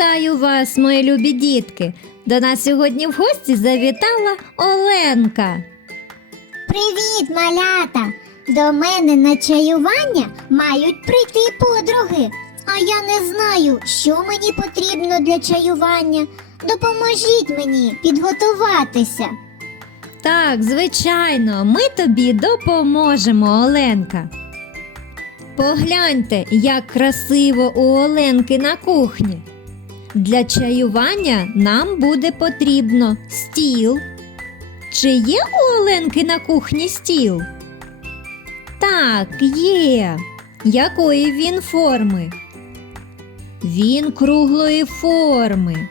Вітаю вас, мої любі дітки! До нас сьогодні в гості завітала Оленка. Привіт, малята! До мене на чаювання мають прийти подруги. А я не знаю, що мені потрібно для чаювання. Допоможіть мені підготуватися. Так, звичайно, ми тобі допоможемо, Оленка. Погляньте, як красиво у Оленки на кухні. Для чаювання нам буде потрібно стіл. Чи є у Оленки на кухні стіл? Так, є. Якої він форми? Він круглої форми.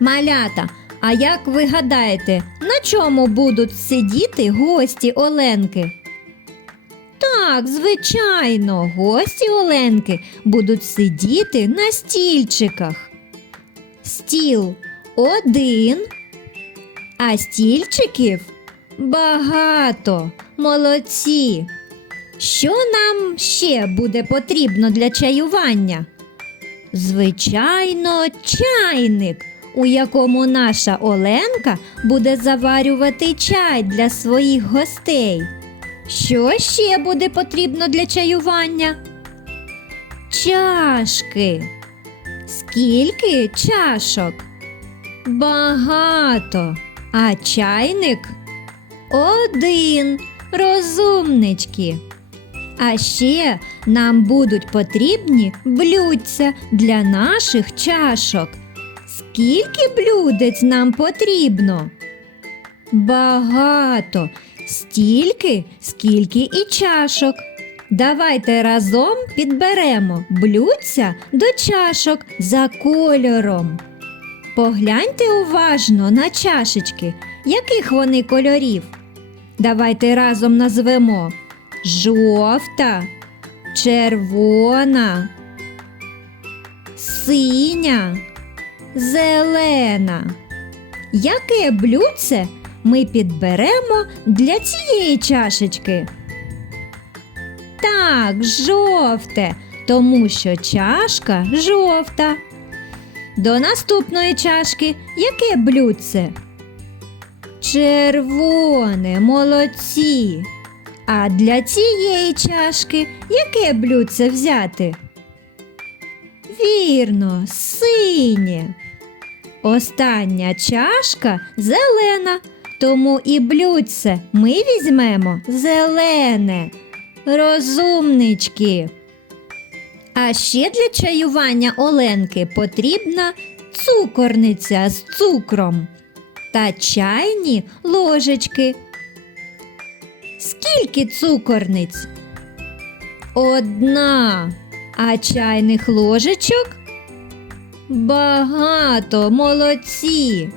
Малята, а як ви гадаєте, на чому будуть сидіти гості Оленки? Так, звичайно, гості Оленки будуть сидіти на стільчиках. Стіл один, а стільчиків багато. Молодці. Що нам ще буде потрібно для чаювання? Звичайно, чайник, у якому наша Оленка буде заварювати чай для своїх гостей. Що ще буде потрібно для чаювання? Чашки. Скільки чашок? Багато. А чайник? Один. Розумнички. А ще нам будуть потрібні блюдця для наших чашок. Скільки блюдець нам потрібно? Багато. Стільки, скільки і чашок. Давайте разом підберемо блюдця до чашок за кольором. Погляньте уважно на чашечки, яких вони кольорів. Давайте разом назвемо жовта, червона, синя, зелена. Яке блюдце ми підберемо для цієї чашечки? Так, жовте, тому що чашка жовта. До наступної чашки яке блюдце? Червоне, молодці. А для цієї чашки яке блюдце взяти? Вірно, синє. Остання чашка зелена, тому і блюдце ми візьмемо зелене. Розумнички. А ще для чаювання Оленки потрібна цукорниця з цукром та чайні ложечки. Скільки цукорниць? Одна. А чайних ложечок? Багато, молодці.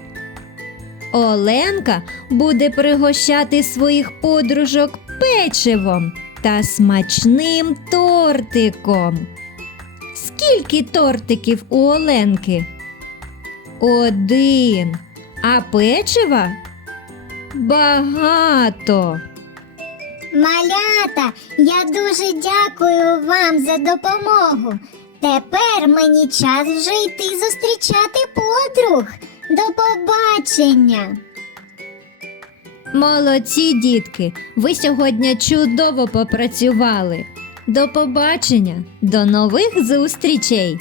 Оленка буде пригощати своїх подружок печивом та смачним тортиком. Скільки тортиків у Оленки? Один. А печива? Багато. Малята, я дуже дякую вам за допомогу. Тепер мені час вже йти зустрічати подруг. До побачення! Молодці, дітки, ви сьогодні чудово попрацювали. До побачення, до нових зустрічей!